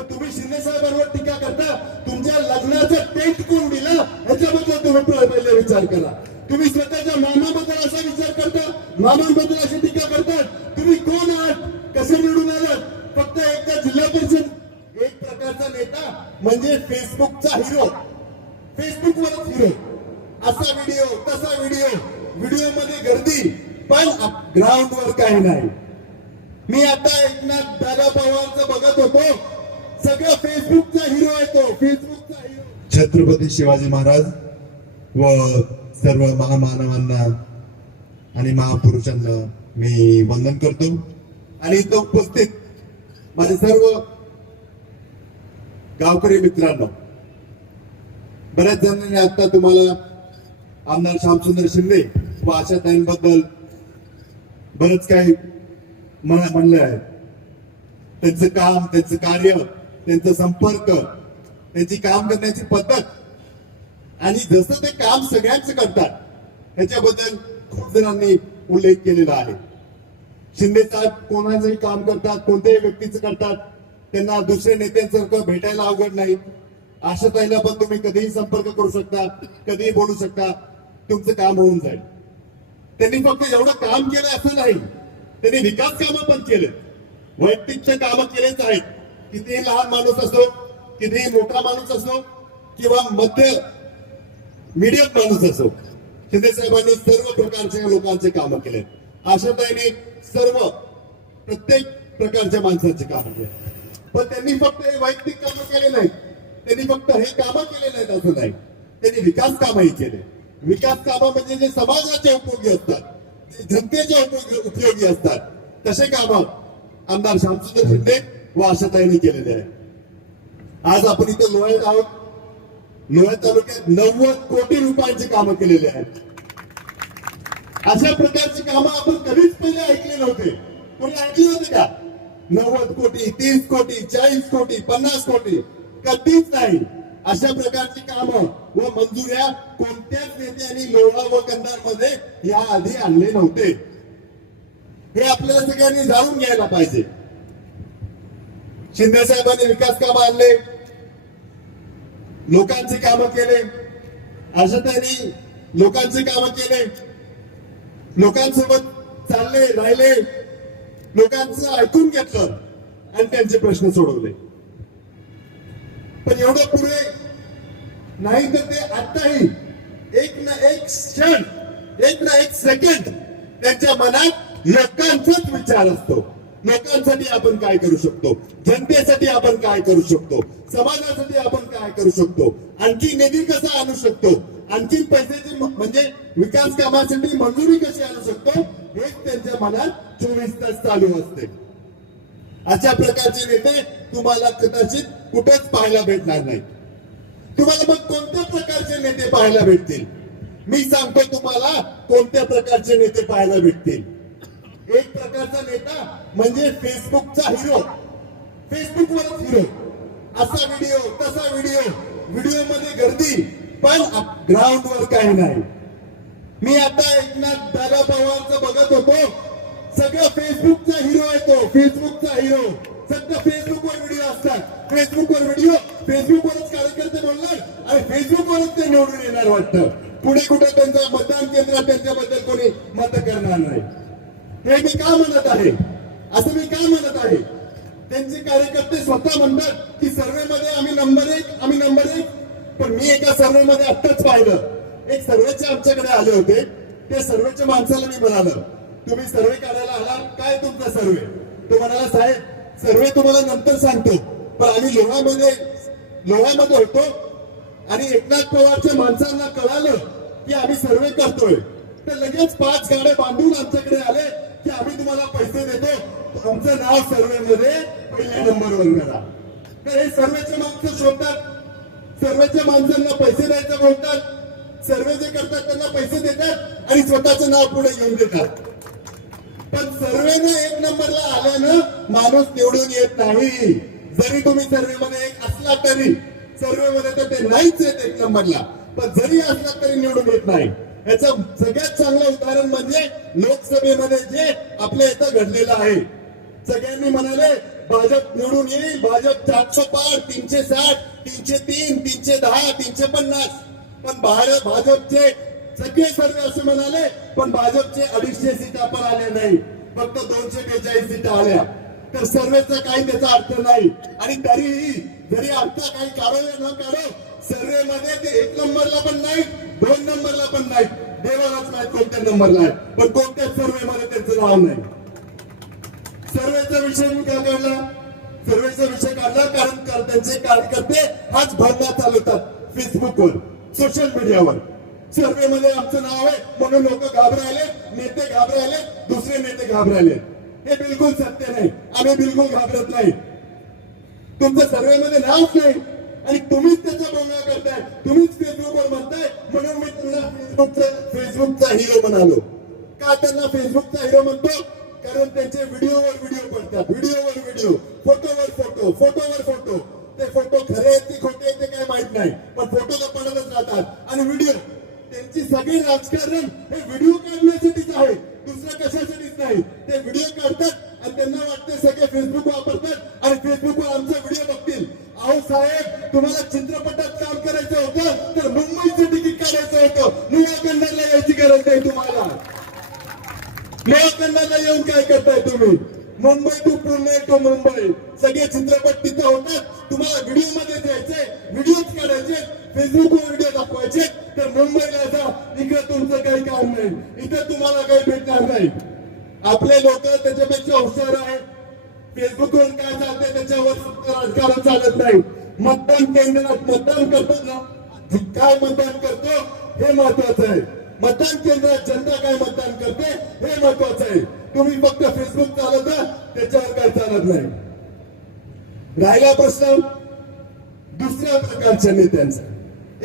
मग तुम्ही शिंदे साहेबांवर टीका करता. तुमच्या लग्नाचं टेंट कोण दिलं? याच्याबद्दल तुम्ही पहिले विचार करा. तुम्ही स्वतःच्या मामाबद्दल असा विचार करता? मामांबद्दल अशी टीका करतात तुम्ही कोण आहात? कसे निवडून आलात? फक्त एकदा जिल्हा परिषद एक प्रकारचा नेता म्हणजे फेसबुकचा हिरो फेसबुकवरच हिरो असा व्हिडिओ तसा व्हिडिओ व्हिडिओमध्ये गर्दी. पण ग्राउंड वर काही नाही. मी आता एकनाथ दादा पवारचं बघत होतो. फेसबुकचा हिरो आहे तो फेसबुकचा हिरो. छत्रपती शिवाजी महाराज व सर्व महामानवांना आणि महापुरुषांना मी वंदन करतो. आणि इथं उपस्थित माझे सर्व गावकरी मित्रांनो बऱ्याच जणांनी आता तुम्हाला आमदार श्यामसुंदर शिंदे व आशाताईंबद्दल बरंच काही म्हणलं आहे. त्यांचं काम त्यांचं कार्य त्यांचा संपर्क त्यांची काम करण्याची पद्धत. आणि जसं ते काम सगळ्यांचं करतात त्याच्याबद्दल खूप जणांनी उल्लेख केलेला आहे. शिंदे साहेब कोणाचंही काम करतात कोणत्याही व्यक्तीचं करतात त्यांना दुसऱ्या नेत्यांसारखं भेटायला अवघड नाही. आशाताईला पण तुम्ही कधीही संपर्क करू शकता कधीही बोलू शकता तुमचं काम होऊन जाईल. त्यांनी फक्त एवढं काम केलं असं नाही. त्यांनी विकास कामं पण केले वैयक्तिकचे कामं केलेच आहेत. कितीही लहान माणूस असो कितीही मोठा माणूस असो किंवा मध्य मीडियम माणूस असो शिंदे साहेबांनी सर्व प्रकारच्या लोकांचे कामं केले. आशाताईने सर्व प्रत्येक प्रकारच्या माणसाचे काम केले. पण त्यांनी फक्त हे वैयक्तिक कामं केले नाहीत. त्यांनी फक्त हे कामं केले नाहीत असं नाही. त्यांनी विकास कामही केले. विकास कामं म्हणजे जे समाजाचे उपयोगी असतात जे जनतेचे उपयोगी उपयोगी असतात. तसे कामं आमदार श्यामसुंदर शिंदे व आशाताईंनी केलेले आहे. आज आपण इथे लोह्यात आहोत. लोह्या तालुक्यात नव्वद कोटी रुपयांची कामं केलेली आहेत. अशा प्रकारची कामं आपण कधीच पहिले ऐकले नव्हते. कोणी ऐकले होते का? नव्वद कोटी तीस कोटी चाळीस कोटी पन्नास कोटी. कधीच नाही. अशा प्रकारची कामं व मंजुऱ्या कोणत्याच नेत्यांनी लोहा व कंधारमध्ये या आधी आणले नव्हते. हे आपल्याला सगळ्यांनी जाणून घ्यायला पाहिजे. शिंदे साहेबांनी विकास काम आणले. लोकांचे कामं केले. अशा त्यांनी लोकांचे कामं केले. लोकांसोबत चालले राहिले. लोकांचं ऐकून घेतलं आणि त्यांचे प्रश्न सोडवले. पण एवढं पुढे नाही तर ते आताही एक ना एक क्षण एक ना एक सेकंड त्यांच्या मनात लोकांचाच विचार असतो. लोकांसाठी आपण काय करू शकतो? जनतेसाठी आपण काय करू शकतो? समाजासाठी आपण काय करू शकतो? आणखी निधी कसा आणू शकतो? आणखी पैशाची म्हणजे विकास कामासाठी मंजुरी कशी आणू शकतो? हेच त्यांच्या मनात चोवीस तास चालू असते. अशा प्रकारचे नेते तुम्हाला कदाचित कुठेच पाहायला भेटणार नाही तुम्हाला मग कोणत्या प्रकारचे नेते पाहायला भेटतील? मी सांगतो तुम्हाला कोणत्या प्रकारचे नेते पाहायला भेटतील. एक प्रकारचा नेता म्हणजे फेसबुकचा हिरो फेसबुकवरच हिरो असा व्हिडिओ तसा व्हिडिओ व्हिडिओमध्ये गर्दी. पण ग्राउंड वर काही नाही. मी आता एकनाथ दादा पवारचं बघत होतो. सगळं फेसबुकचा हिरो आहे तो. फेसबुकचा हिरो सगळं फेसबुकवर व्हिडिओ असतात. फेसबुकवर व्हिडिओ फेसबुकवरच कार्यकर्ते बोलणार आणि फेसबुकवरच ते निवडून येणार वाटतं. पुढे कुठे त्यांचं मतदान केंद्रात त्यांच्याबद्दल कोणी मत करणार नाही. हे मी का म्हणत आहे? असं मी का म्हणत आहे? त्यांचे कार्यकर्ते स्वतः म्हणतात की सर्वे मध्ये आम्ही नंबर एक आम्ही नंबर एक. पण मी एका सर्वे मध्ये आत्ताच पाहिलं. एक सर्वेचे आमच्याकडे आले होते त्या सर्वेच्या माणसाला मी म्हणालं तुम्ही सर्वे करायला आला काय तुमचा सर्वे? तो म्हणाला साहेब सर्वे तुम्हाला नंतर सांगतो. पण आम्ही लोहामध्ये लोहामध्ये होतो. आणि एकनाथ पवारच्या माणसांना कळालं की आम्ही सर्वे करतोय. तर लगेच पाच गाड्या बांधून आमच्याकडे आले. की आम्ही तुम्हाला पैसे देतो. आमचं नाव सर्वे मध्ये पहिल्या नंबरवर करा. तर हे सर्वेचे माणसं शोधतात. सर्वेच्या माणसांना पैसे द्यायचं बोलतात. सर्वे जे करतात त्यांना पैसे देतात आणि स्वतःचं नाव पुढे घेऊन देतात. पण सर्वेनं एक नंबरला आल्यानं माणूस निवडून येत नाही. जरी तुम्ही सर्वेमध्ये एक असला तरी सर्वेमध्ये तर ते नाहीच येत एक नंबरला. पण जरी असला तरी निवडून येत नाही. याचं सगळ्यात चांगलं उदाहरण म्हणजे लोकसभेमध्ये जे आपल्या इथं घडलेलं आहे. सगळ्यांनी म्हणाले भाजप निवडून येईल भाजप चारशे पार तीनशे साठ तीनशे तीन तीनशे दहा तीनशे पन्नास. पण भारत भाजपचे सगळे सर्वे असे म्हणाले पण भाजपचे अडीचशे सीटा पण आले नाही. फक्त दोनशे बेचाळीस सीटा आल्या. तर सर्वेचा काही त्याचा अर्थ नाही. आणि तरीही जरी अर्थ काही काढो या न काढो सर्वे मध्ये ते एक नंबरला पण नाही दोन नंबरला पण नाही. देवालाच माहीत कोणत्या नंबरला आहे? पण कोणत्याच सर्वे मध्ये त्यांचं नाव नाही. सर्वेचा विषय मी काय काढला? सर्वेचा विषय काढला कारण त्यांचे कार्यकर्ते हाच भरणा चालवतात फेसबुकवर सोशल मीडियावर सर्वे मध्ये आमचं नाव आहे म्हणून लोक घाबरायले नेते घाबरायले दुसरे नेते घाबरायले. हे बिलकुल सत्य नाही. आम्ही बिलकुल घाबरत नाही. तुमचं सर्वे मध्ये नावच नाही. आणि तुम्हीच त्याचा बोलणा करताय. तुम्हीच फेसबुकवर म्हणताय. म्हणून मी त्यांना फेसबुकचा फेसबुकचा हिरो म्हणालो का त्यांना फेसबुकचा हिरो म्हणतो? कारण त्यांचे व्हिडिओवर व्हिडिओ पडतात. व्हिडिओवर व्हिडिओ फोटोवर फोटो फोटोवर फोटो ते फोटो खरे आहेत की खोटे आहेत ते काय माहीत नाही. पण फोटो तर पडतच राहतात. आणि व्हिडिओ त्यांची सगळी राजकारण हे व्हिडिओ काढण्यासाठीच आहे. दुसरं कशासाठीच नाही. ते व्हिडिओ काढतात आणि त्यांना वाटते सगळे फेसबुक वापरतात आणि फेसबुक साहेब तुम्हाला चित्रपटात काम करायचं होतं तर मुंबईचं तिकीट काढायचं होतं. निळाखंडाला यायची गरज नाही तुम्हाला. निळाखंडाला येऊन काय करताय तुम्ही? Mumbai to Pune to Mumbai. सगळे चित्रपट तिथं होतात. तुम्हाला व्हिडिओमध्ये जायचे व्हिडिओ काढायचे. फेसबुकवर व्हिडिओ दाखवायचे. तर मुंबईला जा. इकडे तुमचं काही काम नाही. इथं तुम्हाला काही भेटणार नाही. आपले लोक त्याच्यापेक्षा हुशार आहेत. फेसबुकवर काय चालते त्याच्यावर राजकारण चालत नाही. मतदान केंद्रात मतदान करतो ना काय मतदान करतो? हे महत्वाचं आहे. मतदान केंद्रात जनता काय मतदान करते? हे महत्वाचं आहे. तुम्ही फक्त फेसबुक चालवता त्याच्यावर काय चालत नाही. राहिला प्रश्न? दुसऱ्या प्रकारच्या नेत्यांचा.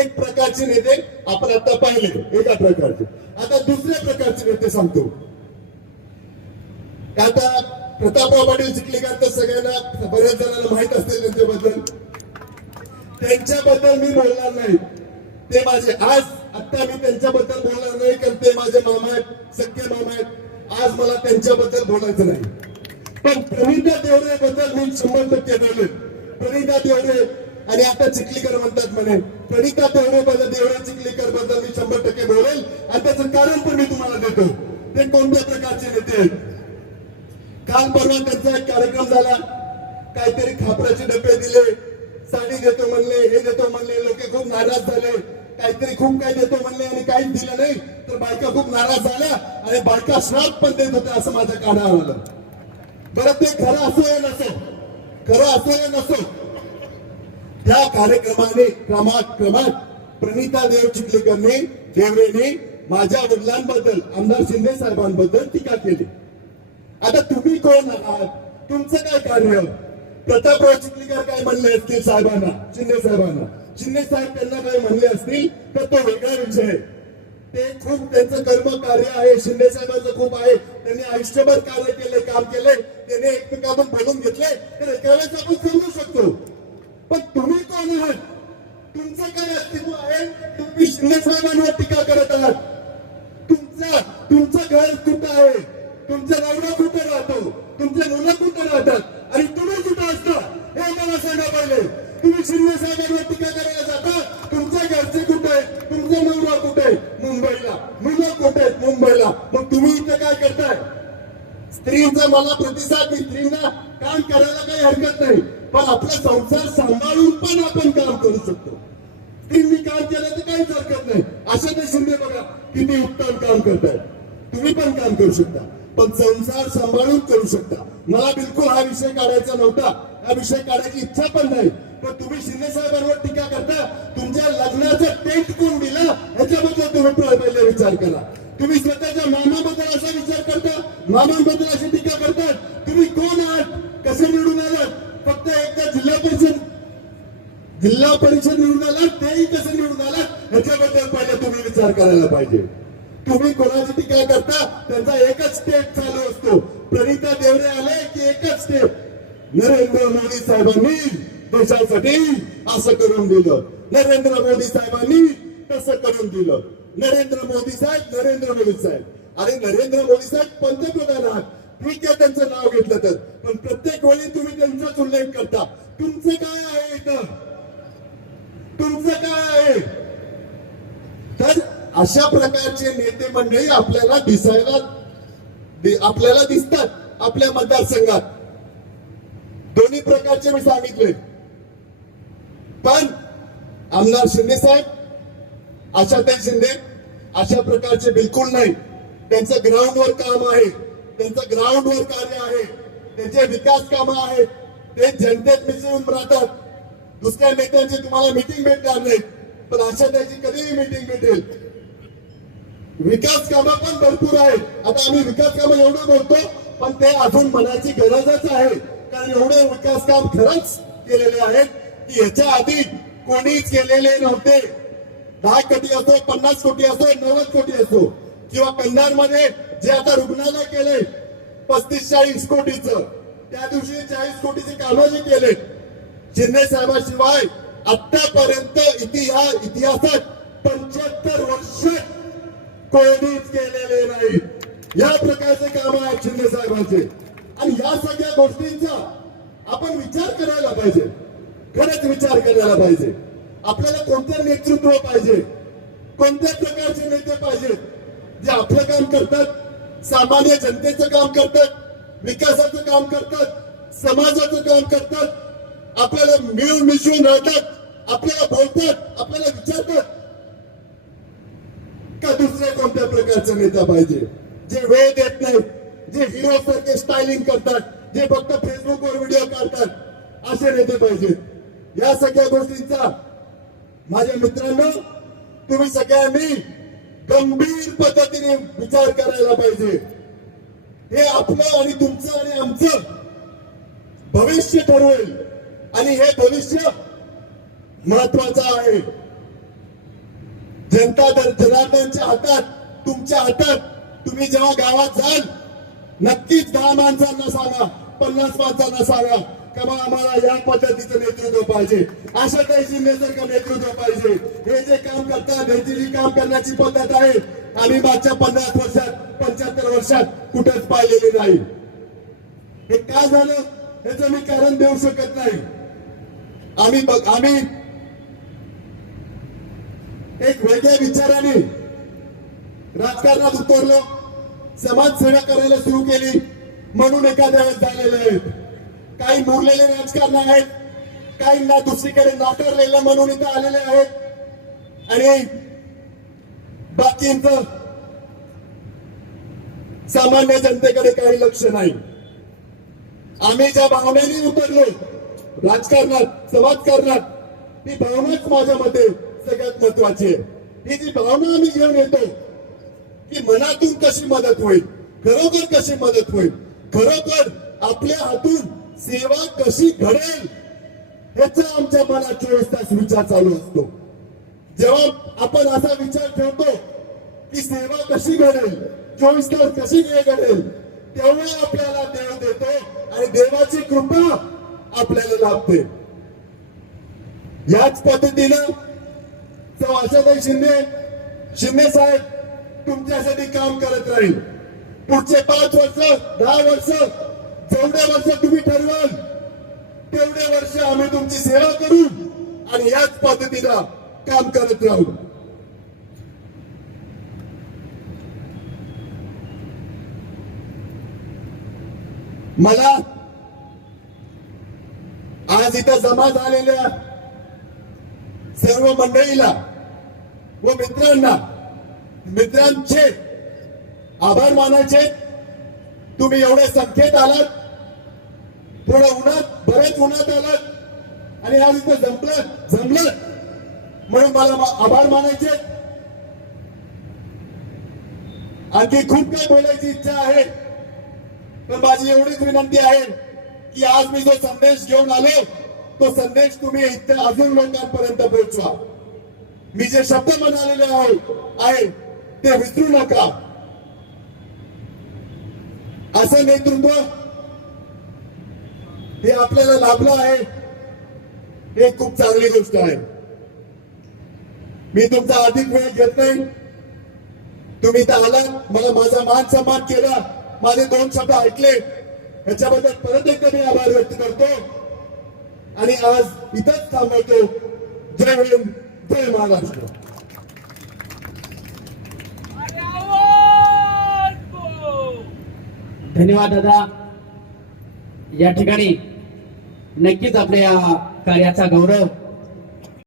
एक प्रकारचे नेते आपण आता पाहिले. एका प्रकारचे. आता दुसऱ्या प्रकारचे नेते सांगतो. आता प्रतापराव पाटील चिखलीकर तर सगळ्यांना बऱ्याच जणांना माहीत असते त्यांच्याबद्दल त्यांच्याबद्दल मी बोलणार नाही. ते माझे आज आता मी त्यांच्याबद्दल बोलणार नाही कारण ते माझे मामा आहेत सख्खे मामा आहेत. आज मला त्यांच्याबद्दल बोलायचं नाही. पण प्रणिता देवरे बद्दल मी शंभर टक्के झाले प्रणिता देवरे आणि आता चिखलीकर म्हणतात म्हणे. प्रणिता देवरे बद्दल देवरे चिखलीकरबद्दल मी शंभर टक्के बोलेल आणि त्याचं कारण पण मी तुम्हाला देतो. ते कोणत्या प्रकारचे नेते आहेत? काल परवा त्यांचा एक कार्यक्रम झाला. काहीतरी खापराचे डबे दिले. साडी देतो म्हणले हे देतो म्हणले लोक खूप नाराज झाले. काहीतरी खूप काही देतो म्हणले आणि काहीच दिलं नाही. तर बायका खूप नाराज झाल्या आणि बायका श्राप पण देत होत्या असं माझ्या कानावर आलं. बरं ते खरं असो या नसो. खरं असो या नसो. त्या कार्यक्रमाने क्रमात क्रमात प्रणिता देव चिखलेकरने देवरेने माझ्या वडिलांबद्दल आमदार शिंदे साहेबांबद्दल टीका केली. आता तुम्ही कोण आहात? तुमचं काय कार्य प्रतापराव चिखलीकर काय म्हणले असतील साहेबांना? शिंदे साहेबांना. शिंदे साहेब त्यांना काय म्हणले असतील? तर तो वेगळा विषय ते खूप त्यांचं कर्म कार्य आहे. शिंदे साहेबांचं खूप आहे. त्यांनी आयुष्यभर कार्य केले काम केले. त्यांनी एकमेकातून बोलून घेतले. तर एका आपण समजू शकतो. पण तुम्ही कोण आहात? तुमचं काय अस्तित्व आहे? तुम्ही शिंदे साहेबांवर टीका करत आहात. तुमचा तुमचं घर कुठं आहे? तुमचं नवरा कुठं राहतो? तुमचे मुलं कुठे राहतात आणि तुम्ही कुठे असता हे मला सांगा पहिले तुम्ही शिंदे साहेबांवर टीका करायला जातात तुमच्या घरचे कुठे आहे तुमचा नवरा कुठे आहे मुंबईला. मुलं कुठे मुंबईला. मग तुम्ही इथे काय करताय? स्त्रीचा मला प्रतिसाद स्त्रींना काम करायला काही हरकत नाही. पण आपला संसार सांभाळून पण आपण काम करू शकतो. स्त्रींनी काम केलं तर काहीच हरकत नाही. असं ते शिंदे बघा किती उत्तम काम करतायत. तुम्ही पण काम करू शकता. पण संसार सांभाळून करू शकता. मला बिलकुल हा विषय काढायचा नव्हता. अभिषेक विषय काढायची इच्छा पण नाही. पण तुम्ही शिंदे साहेबांवर टीका करता तुमच्या लग्नाचं टेंट कोण दिलं? ह्याच्याबद्दल तुम्ही पहिले विचार करा. तुम्ही स्वतःच्या मामाबद्दल असा विचार करता? मामांबद्दल अशी टीका करतात तुम्ही कोण आहात? कसे निवडून आलात? फक्त एकदा जिल्हा परिषद जिल्हा परिषद निवडून आलात? तेही कसं निवडून आलात? ह्याच्याबद्दल पहिले तुम्ही विचार करायला पाहिजे. तुम्ही कोणाची टीका करता? त्यांचा एकच स्टेट चालू असतो. प्रणिता देवरे आले नरेंद्र मोदी साहेबांनी देशासाठी असं करून दिलं. नरेंद्र मोदी साहेबांनी तसं करून दिलं. नरेंद्र मोदी साहेब नरेंद्र मोदी साहेब. अरे नरेंद्र मोदी साहेब पंतप्रधान आहात. ठीक आहे त्यांचं नाव घेतलं तर. पण प्रत्येक वेळी तुम्ही त्यांचाच उल्लेख करता. तुमचं काय आहे इथं? तुमचं काय आहे? तर अशा प्रकारचे नेते मंडळी आपल्याला दिसायला आपल्याला दिसतात आपल्या मतदारसंघात. दोन्ही मी सांगितले पण आमदार शिंदे साहेब आशाताई शिंदे अशा प्रकारचे बिलकुल नाही त्यांचं ग्राउंडवर काम आहे त्यांचं ग्राउंडवर कार्य आहे त्यांचे विकास कामं आहेत ते जनतेत मिसळून राहतात दुसऱ्या नेत्यांची तुम्हाला मिटिंग भेटणार नाही पण आशाताईची कधीही मिटिंग भेटेल विकास कामं पण भरपूर आहेत आता आम्ही विकास कामं एवढं बोलतो पण ते अजून मनाची गरजच आहे कारण एवढे विकास काम खरंच केलेले आहेत की याच्या आधी कोणीच केलेले नव्हते. दहा कोटी असो पन्नास कोटी असो नव्वद कोटी असो किंवा कन्नारमध्ये जे आता रुग्णालय केले पस्तीस चाळीस कोटीच त्या दिवशी चाळीस कोटीचे कामं जे केले. शिंदे साहेबाशिवाय आतापर्यंत इतिहास इतिहासात पंच्याहत्तर वर्ष कोणीच केलेले नाही. या प्रकारचे काम आहेत शिंदे साहेबांचे. आणि या सगळ्या गोष्टींचा आपण विचार करायला पाहिजे. खरंच विचार करायला पाहिजे. आपल्याला कोणतं नेतृत्व पाहिजे? कोणत्या प्रकारचे नेते पाहिजेत जे आपलं काम करतात सामान्य जनतेचं काम करतात विकासाचं काम करतात समाजाचं काम करतात आपल्याला मिळून मिसळून राहतात आपल्याला बोलतात आपल्याला विचारतात. का दुसऱ्या कोणत्या प्रकारचा नेता पाहिजे? जे वेळ देत नाही जे हिरो सारखे स्टायलिंग करतात जे फक्त फेसबुकवर व्हिडिओ काढतात असे नेते पाहिजेत. या सगळ्या गोष्टींचा माझ्या मित्रांनो तुम्ही सगळ्यांनी गंभीर पद्धतीने विचार करायला पाहिजे. हे आपलं आणि तुमचं आणि आमचं भविष्य ठरवेल. आणि हे भविष्य महत्वाचं आहे. जनता दर जनार्दनच्या हातात तुमच्या हातात तुम्ही जेव्हा गावात जाल नक्कीच दहा माणसांना सांगा पन्नास माणसांना सांगा किंवा आम्हाला या पद्धतीचं नेतृत्व पाहिजे. अशा काही शिंदेसारखं नेतृत्व पाहिजे. हे जे काम करतात यांची काम करण्याची पद्धत आहे आम्ही मागच्या पन्नास वर्षात पंच्याहत्तर वर्षात कुठेच पाहिलेली नाही. हे का झालं? याचं मी कारण देऊ शकत नाही. आम्ही बघ आम्ही एक वेगळ्या विचाराने राजकारणात उतरलो. समाजसेवा करायला सुरू केली. म्हणून एखाद्या वेळेस झालेले आहेत काही मुरलेले राजकारण आहेत. काही ना दुसरीकडे नाकारलेलं म्हणून इथं आलेले आहेत. आणि बाकींच सामान्य जनतेकडे काही लक्ष नाही. आम्ही ज्या भावनेने उतरलो राजकारणात समाजकारणात ती भावनाच माझ्या मते सगळ्यात महत्वाची आहे. ही जी भावना आम्ही घेऊन येतो की मनातून कशी मदत होईल? खरोखर कशी मदत होईल? खरोखर आपल्या हातून सेवा कशी घडेल? ह्याचा आमच्या मनात चोवीस तास विचार चालू असतो. जेव्हा आपण असा विचार ठेवतो की सेवा कशी घडेल चोवीस तास कशी घडेल तेव्हा आपल्याला देव देतो आणि देवाची कृपा आपल्याला लाभते. याच पद्धतीनं तो आशाताई शिंदे शिंदे साहेब तुमच्यासाठी काम करत राहील. पुढचे पाच वर्ष दहा वर्ष जेवढे वर्ष तुम्ही ठरवाल तेवढे वर्ष आम्ही तुमची सेवा करू आणि याच पद्धतीला काम करत राहू. मला आज इथं जमा झालेल्या सर्व मंडळीला व मित्रांना मित्रांचे आभार मानायचे. तुम्ही एवढ्या संख्येत आलात. थोडं उन्हात बरेच उन्हात आलात. आणि आज इथं जमलं जमलं. म्हणून मला आभार मानायचे. आणखी खूप काही बोलायची इच्छा आहे. पण माझी एवढीच विनंती आहे की आज मी जो संदेश घेऊन आलो तो संदेश तुम्ही इथे अजून लोकांपर्यंत पोहोचवा. मी जे शब्द म्हणालेले आहे आहे ते विसरू नका. असं नेतृत्व हे आपल्याला लाभलं आहे हे खूप चांगली गोष्ट आहे. मी तुमचा अधिक वेळ घेत नाही. तुम्ही तर आलात मला माझा मान सन्मान केला माझे दोन शब्द ऐकले. याच्याबद्दल परत एकदा मी आभार व्यक्त करतो. आणि आज इथंच थांबवतो. जय हिंद जय महाराष्ट्र. धन्यवाद दादा. या ठिकाणी नक्कीच आपल्या या कार्याचा गौरव